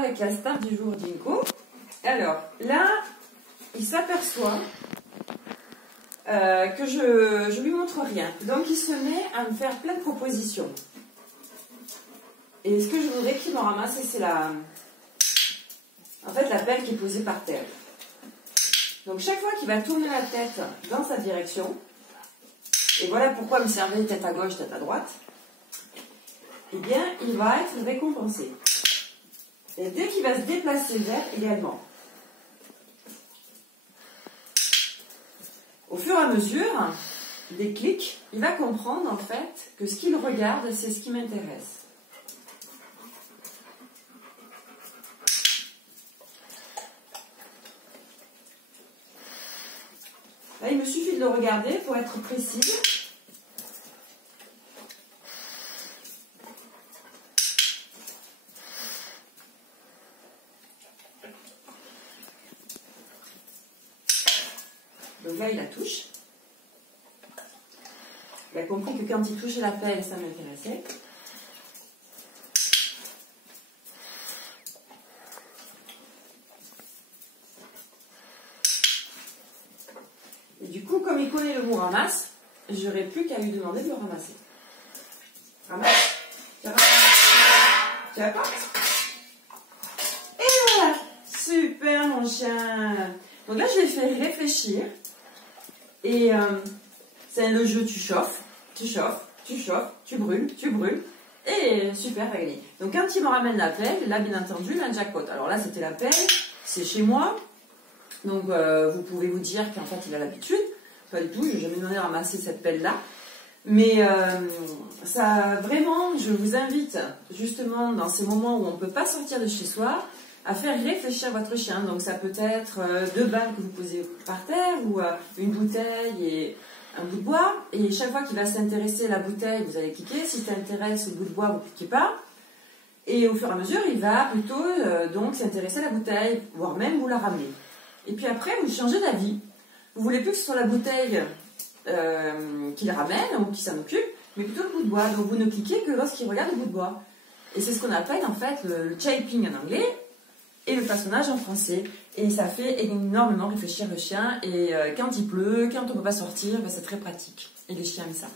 avec la star du jour, Dinko. Alors, là, il s'aperçoit que je lui montre rien. Donc, il se met à me faire plein de propositions. Et ce que je voudrais qu'il me ramasse, c'est en fait, la pelle qui est posée par terre. Donc, chaque fois qu'il va tourner la tête dans sa direction, et voilà pourquoi me servir tête à gauche, tête à droite, eh bien, il va être récompensé. Et dès qu'il va se déplacer vers également, au fur et à mesure des clics, il va comprendre en fait que ce qu'il regarde, c'est ce qui m'intéresse. Là, il me suffit de le regarder pour être précise. Donc là, il la touche. Il a compris que quand il touchait la pelle, ça m'intéressait. Et du coup, comme il connaît le mot ramasse, j'aurais plus qu'à lui demander de le ramasser. Ramasse. Tu vas pas? Et voilà. Super, mon chien. Donc là, je l'ai fait réfléchir. Et c'est le jeu, tu chauffes, tu chauffes, tu chauffes, tu brûles. Et super, t'as gagné. Donc quand il me ramène la pelle, là, bien entendu, la jackpot. Alors là, c'était la pelle, c'est chez moi. Donc vous pouvez vous dire qu'en fait, il a l'habitude. Pas du tout, je n'ai jamais demandé à ramasser cette pelle-là. Mais ça, vraiment, je vous invite, justement, dans ces moments où on ne peut pas sortir de chez soi, à faire réfléchir votre chien. Donc ça peut être 2 balles que vous posez par terre ou une bouteille et un bout de bois. Et chaque fois qu'il va s'intéresser à la bouteille, vous allez cliquer. Si ça intéresse le bout de bois, vous ne cliquez pas. Et au fur et à mesure, il va plutôt donc s'intéresser à la bouteille, voire même vous la ramener. Et puis après, vous changez d'avis. Vous voulez plus que ce soit la bouteille qu'il ramène ou qui s'en occupe, mais plutôt le bout de bois. Donc vous ne cliquez que lorsqu'il regarde le bout de bois. Et c'est ce qu'on appelle en fait le shaping en anglais et le façonnage en français. Et ça fait énormément réfléchir le chien. Et quand il pleut, quand on ne peut pas sortir, ben c'est très pratique. Et les chiens aiment ça.